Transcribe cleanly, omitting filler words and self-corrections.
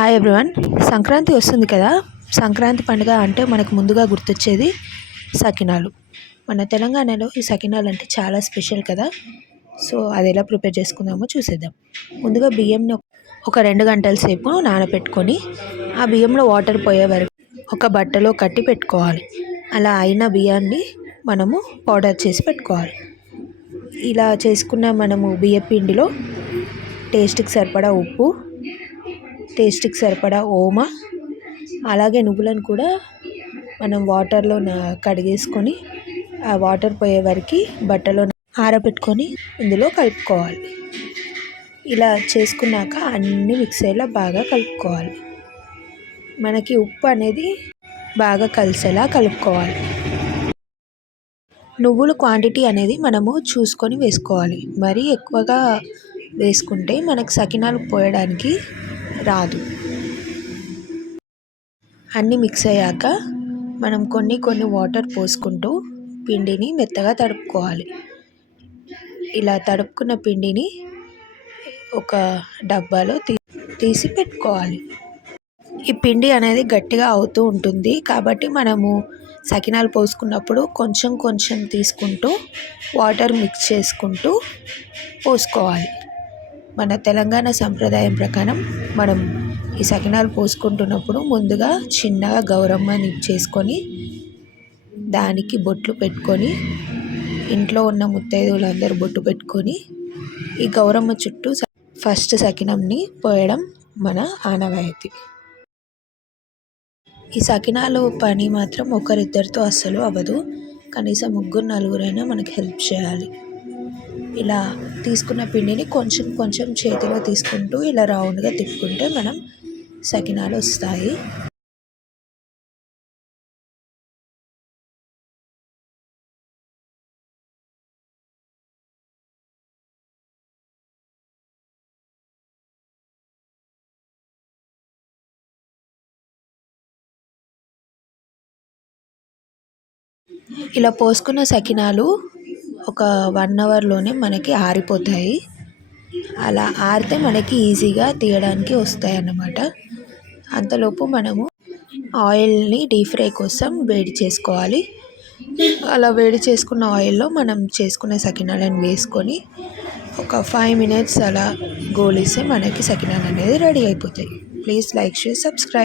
Hi everyone. Sankranti వస్తుంది కదా. సంక్రాంతి పండుగ అంటే మనకు ముందుగా గుర్తొచ్చేది సకినాలు. మన తెలంగాణలో ఈ సకినాలు అంటే చాలా స్పెషల్ కదా. సో అది ఎలా ప్రిపేర్ చేసుకుందామో చూసేద్దాం. ముందుగా బియ్యంని ఒక 2 గంటల సేపు నానబెట్టుకొని ఆ బియ్యంలో వాటర్ పోయే వరకు ఒక బట్టలో కట్టి పెట్టుకోవాలి. అలా అయిన బియ్యాన్ని మనము పౌడర్ చేసి పెట్టుకోవాలి. ఇలా చేసుకున్న మనము బియ్య పిండిలో టేస్ట్కి సరిపడా ఉప్పు, టేస్ట్కి సరిపడా ఓమ, అలాగే నువ్వులను కూడా మనం వాటర్లో కడిగేసుకొని ఆ వాటర్ పోయే వరకు బట్టలో ఆరబెట్టుకొని ఇందులో కలుపుకోవాలి. ఇలా చేసుకున్నాక అన్నీ మిక్స్ అయ్యేలా బాగా కలుపుకోవాలి. మనకి ఉప్పు అనేది బాగా కలిసేలా కలుపుకోవాలి. నువ్వుల క్వాంటిటీ అనేది మనము చూసుకొని వేసుకోవాలి. మరీ ఎక్కువగా వేసుకుంటే మనకు సకినాలు పోయడానికి రాదు. అన్నీ మిక్స్ అయ్యాక మనం కొన్ని వాటర్ పోసుకుంటూ పిండిని మెత్తగా తడుపుకోవాలి. ఇలా తడుపుకున్న పిండిని ఒక డబ్బాలో తీసి పెట్టుకోవాలి. ఈ పిండి అనేది గట్టిగా అవుతూ ఉంటుంది కాబట్టి మనము సకినాలు పోసుకున్నప్పుడు కొంచెం తీసుకుంటూ వాటర్ మిక్స్ చేసుకుంటూ పోసుకోవాలి. మన తెలంగాణ సంప్రదాయం ప్రకారం మనం ఈ సకినాలు పోసుకుంటున్నప్పుడు ముందుగా చిన్నగా గౌరమ్మని చేసుకొని దానికి బొట్లు పెట్టుకొని ఇంట్లో ఉన్న ముత్తైదువులందరూ బొట్టు పెట్టుకొని ఈ గౌరమ్మ చుట్టూ ఫస్ట్ సకినంని పోయడం మన ఆనవాయితీ. ఈ సకినాలు పని మాత్రం ఒకరిద్దరితో అస్సలు అవ్వదు. కనీసం 3-4 మనకి హెల్ప్ చేయాలి. ఇలా తీసుకున్న పిండిని కొంచెం చేతిలో తీసుకుంటూ ఇలా రౌండ్గా తిప్పుకుంటే మనం సకినాలు వస్తాయి. ఇలా పోసుకున్న సకినాలు ఒక 1 అవర్లోనే మనకి ఆరిపోతాయి. అలా ఆరితే మనకి ఈజీగా తీయడానికి వస్తాయి అన్నమాట. అంతలోపు మనము ఆయిల్ని డీప్ ఫ్రై కోసం వేడి చేసుకోవాలి. అలా వేడి చేసుకున్న ఆయిల్లో మనం చేసుకున్న సకినాలను వేసుకొని ఒక 5 minutes అలా గోలిస్తే మనకి సకినాలు అనేది రెడీ అయిపోతాయి. Please like, share, subscribe.